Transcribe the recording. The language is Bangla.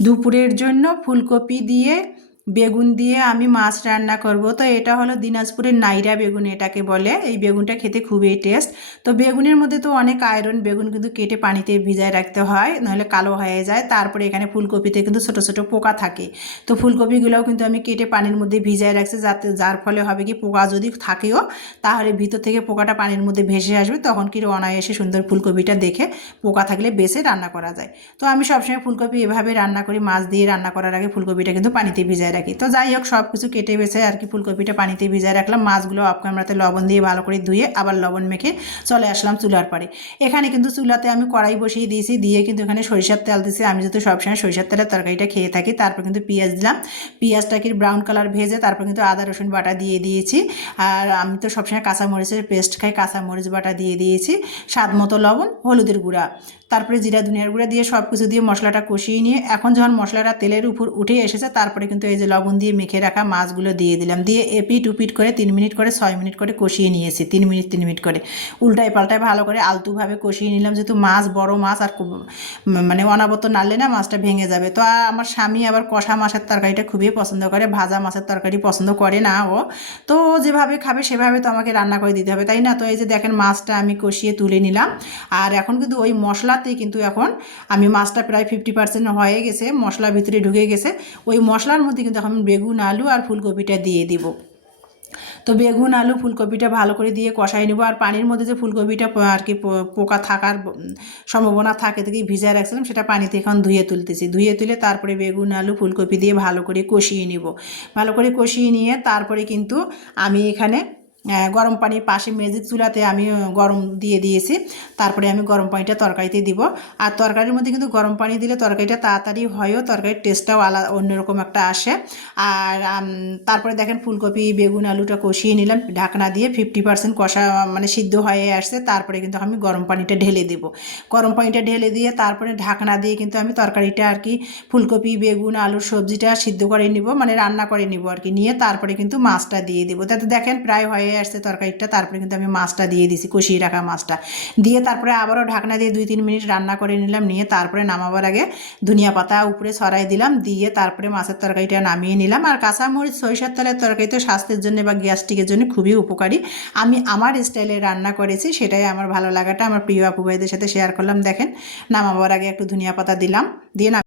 দুপুরের জন্য ফুলকপি দিয়ে বেগুন দিয়ে আমি মাছ রান্না করব। তো এটা হলো দিনাজপুরের নাইরা বেগুন এটাকে বলে। এই বেগুনটা খেতে খুবই টেস্ট তো বেগুনের মধ্যে তো অনেক আয়রন বেগুন কিন্তু কেটে পানিতে ভিজায় রাখতে হয়, নাহলে কালো হয়ে যায়। তারপরে এখানে ফুলকপিতে কিন্তু ছোটো ছোটো পোকা থাকে। তো ফুলকপিগুলোও কিন্তু আমি কেটে পানির মধ্যে ভিজায় রাখছি যাতে যার ফলে হবে কি পোকা যদি থাকেও, তাহলে ভিতর থেকে পোকাটা পানির মধ্যে ভেসে আসবে, তখন কি অনায়াসে সুন্দর ফুলকপিটা দেখে পোকা থাকলে বেছে রান্না করা যায়। তো আমি সবসময় ফুলকপি এভাবে রান্না করি, মাছ দিয়ে রান্না করার আগে ফুলকপিটা কিন্তু পানিতে ভিজায় রাখি তো যাই হোক সব কিছু কেটে বেছে আর কি ফুলকপিটা পানিতে ভিজায় রাখলাম। মাছগুলো অফ ক্যামেরাতে লবণ দিয়ে ভালো করে ধুয়ে আবার লবণ মেখে চলে আসলাম চুলার পরে এখানে কিন্তু চুলাতে আমি কড়াই বসিয়ে দিয়েছি, দিয়ে কিন্তু এখানে সরিষার তেল দিয়েছি। আমি যেহেতু সবসময় সরিষার তেলের তরকারিটা খেয়ে থাকি, তারপর কিন্তু পেঁয়াজ দিলাম। পেঁয়াজটাকে ব্রাউন কালার ভেজে তারপর কিন্তু আদা, রসুন বাটা দিয়ে দিয়েছি। আর আমি তো সবসময় কাঁচা মরিচের পেস্ট খাই কাঁচা মরিচ বাটা দিয়ে দিয়েছি, স্বাদ মতো লবণ, হলুদের গুঁড়া। তারপরে জিরা, ধনিয়ার গুঁড়া দিয়ে সব কিছু দিয়ে মশলাটা কষিয়ে নিয়ে, এখন যখন মশলাটা তেলের উপর উঠে এসেছে, তারপরে কিন্তু এই যে লবণ দিয়ে মেখে রাখা মাছগুলো দিয়ে দিলাম। দিয়ে এপিট উপিট করে তিন মিনিট করে, ছয় মিনিট করে কষিয়ে নিয়েছি। তিন মিনিট তিন মিনিট করে। উল্টায় পাল্টায় ভালো করে আলতুভাবে কষিয়ে নিলাম। যেহেতু মাছ বড় মাছ আর মানে অনাবত নাড়লে না মাছটা ভেঙে যাবে। তো আমার স্বামী আবার কষা মাছের তরকারিটা খুবই পছন্দ করে, ভাজা মাছের তরকারি পছন্দ করে না ও। তো যেভাবে খাবে সেভাবে তো আমাকে রান্না করে দিতে হবে, তাই না? তো এই যে দেখেন মাছটা আমি কষিয়ে তুলে নিলাম। আর এখন কিন্তু ওই মশলাতেই কিন্তু এখন আমি মাছটা প্রায় ফিফটি পার্সেন্ট হয়ে গেছে মশলা ভিতরে ঢুকে গেছে। ওই মশলার মধ্যে কিন্তু এখন বেগুন, আলু আর ফুলকপিটা দিয়ে দিব। তো বেগুন, আলু, ফুলকপিটা ভালো করে দিয়ে কষাই নেব। আর পানির মধ্যে যে ফুলকপিটা আর কি পোকা থাকার সম্ভাবনা থাকে থেকে ভিজায় রাখছিলাম, সেটা পানিতে এখন ধুয়ে তুলতেছি। ধুয়ে তুলে তারপরে বেগুন, আলু, ফুলকপি দিয়ে ভালো করে কষিয়ে নিব। ভালো করে কষিয়ে নিয়ে তারপরে কিন্তু আমি এখানে গরম পানির পাশে মেজিক চুলাতে আমি গরম দিয়ে দিয়েছি। তারপরে আমি গরম পানিটা তরকারিতে দিব। আর তরকারির মধ্যে কিন্তু গরম পানি দিলে তরকারিটা তাড়াতাড়ি হয়ও, তরকারির টেস্টটাও আলাদা অন্যরকম একটা আসে। আর তারপরে দেখেন ফুলকপি, বেগুন, আলুটা কষিয়ে নিলাম। ঢাকনা দিয়ে ফিফটি পার্সেন্ট কষা মানে সিদ্ধ হয়ে আসছে। তারপরে কিন্তু আমি গরম পানিটা ঢেলে দেব। গরম পানিটা ঢেলে দিয়ে তারপরে ঢাকনা দিয়ে কিন্তু আমি তরকারিটা আর কি, ফুলকপি, বেগুন, আলুর সবজিটা সিদ্ধ করে নিব মানে রান্না করে নিব আর কি। নিয়ে তারপরে কিন্তু মাছটা দিয়ে দেবো। তাতে দেখেন প্রায় হয়ে আসছে তরকারিটা, তারপরে কিন্তু আমি মাছটা দিয়ে দিছি, কষিয়ে রাখা মাছটা। দিয়ে তারপরে আবারও ঢাকনা দিয়ে দুই তিন মিনিট রান্না করে নিলাম, নিয়ে তারপরে নামাবার আগে ধনিয়া পাতা উপরে ছড়াই দিলাম, দিয়ে তারপরে মাছের তরকারিটা নামিয়ে নিলাম। আর কাঁচামরিচ, সরিষার তেলের তরকারি তো স্বাস্থ্যের জন্য বা গ্যাস্ট্রিকের জন্য খুবই উপকারী। আমি আমার স্টাইলে রান্না করেছি, সেটাই আমার ভালো লাগাটা। আমার প্রিয় আপু ভাইদের সাথে শেয়ার করলাম, দেখেন, নামাবার আগে একটু ধনিয়া পাতা দিলাম, দিয়ে